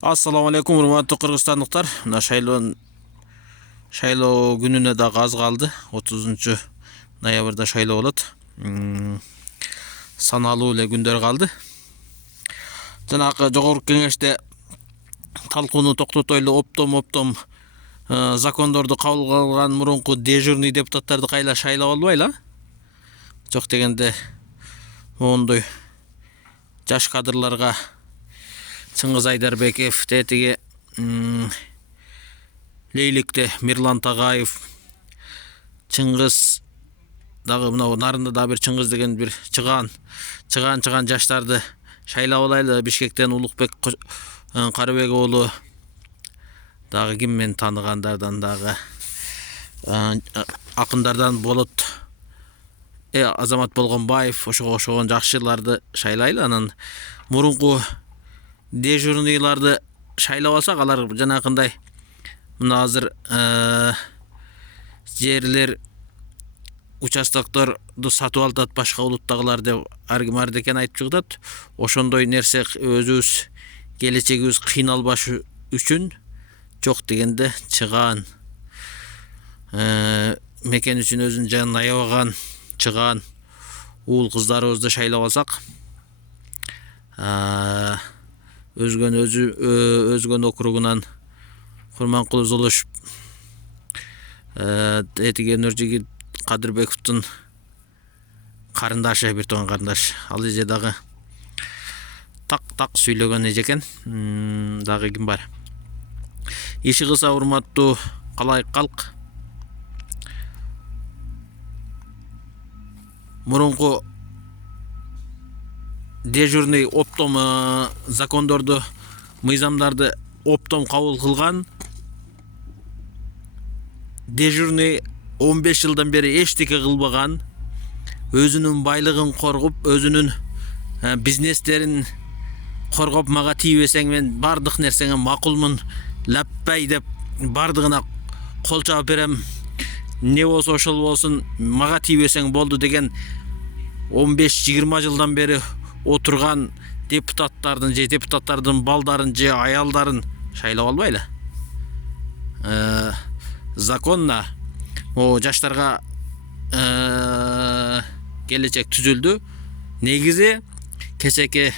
Assalamu alaikum, урматтуу кыргызстандыктар. Мына шайлоо күнүнө дагы аз калды. 30 ноябрда шайлоо болот. Саналуу эле күндөр калды. Жанагы жогорку кеңеште талкууну токтотойлу оптом закондорду кабыл кылган мурунку дежурный депутаттарды кайла шайлап албайла? Жок дегенде моундай жаш кадрларга Чыңгыз Айдарбеков, тетиги Лейликте Мирлан Тагаев, Чыңгыз дагы мына нарында да бир Чыңгыз деген бир чыган жаштарды шайлап алайлы. Бишкектен Улукбек Карыбек уулу, дагы ким мен тааныгандардан дагы акындардан Болот Азамат Болгонбаев, ошого окшогон жакшыларды шайлайлы. Анан мурунку дежурныйларды шайлап алсак, алар жанакындай мына азыр жерлер, участокторду сатып алат башка улуттагылар деп арким ардекен айтып чыгат. Ошондой нерсе өзүбүз келечегибиз кыйналбаш үчүн жок дегенде чыган мекен үчүн өзүнүн жанын аябаган чыган уул кыздарыбызды шайлап алсак, Өзгөн округунан Курманкул Зулуш, этиги Нуржигит Кадырбековдун карындашы, бир тууган карындаш, ал эже дагы так сүйлөгөн эже экен. Дагы ким бар? Иши кылса, урматтуу калайык калк, мурунку дежурный оптом закондорду, мыйзамдарды оптом кабыл кылган дежурный 15 жылдан бери эчтеке кылбаган, өзүнүн байлыгын коргоп, өзүнүн бизнестерин коргоп, мага тийбесең мен бардык нерсеңе макулмун, лаппай деп бардыгына кол чаап берем, не болсо ошол болсун, мага тийбесең болду деген 15-20 жылдан бери отурган депутаттардын же депутаттардын балдарын же аялдарын шайлап албайлы. Законна жаштарга келечек түзүлдү. Негизи кечеки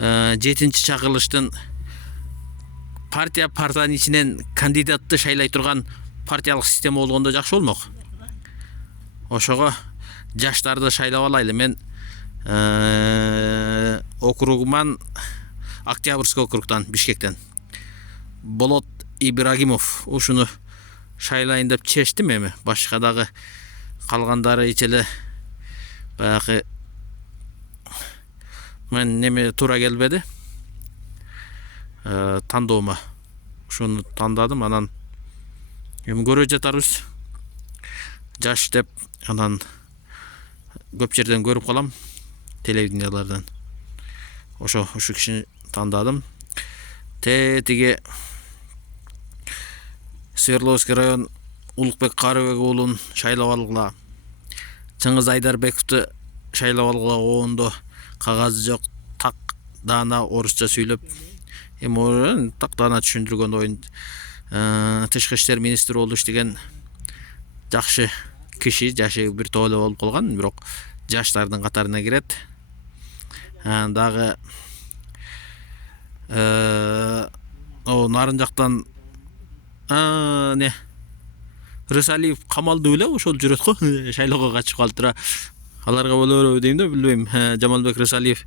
7-чи чакырылыштын партиянын ичинен кандидатты шайлай турган партиялык система болгондо жакшы болмок. Ошого жаштарды шайлап алайлы. Мен округуман, Октябрьский округтан, Бишкектен Болот Ибрагимов ушуну шайлайын деп чечтим. Эми башка дагы калгандары ичеле баягы мен неме туура келбеди, тандоома ушуну тандадым. Анан эми көрө жатарбыз, жаш деп, анан көп жерден көрүп калам, телевидениялардан. Ушу кишини тандадым. Тетиги Свердловский район Улукбек Карыбек уулун шайлап алгыла. Чыңгыз Айдарбековду шайлап алгыла. Оондо кагазы жок, так даана орусча сүйлөп, эми так даана түшүндүргөн оюн, тышкы иштер министри болуп иштеген жакшы киши, жашы бир топ эле болуп калган, бирок жаштардын катарына кирет. Дагы нарын жактан Рысалиев Камалды биле, ошол жүрөт го, шайлоого катышып калыптыра. Аларга болобу дейм да, билбейм. Жамалбек Рысалиев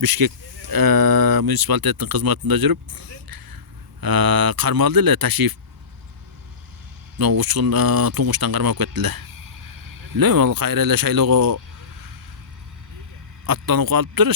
Бишкек муниципалитеттин кызматында жүрүп, кармалды эле, Ташиев учкун туңуштан кармап кетти эле. Билбейм, ал кайра эле шайлоого аттанып калыптыр.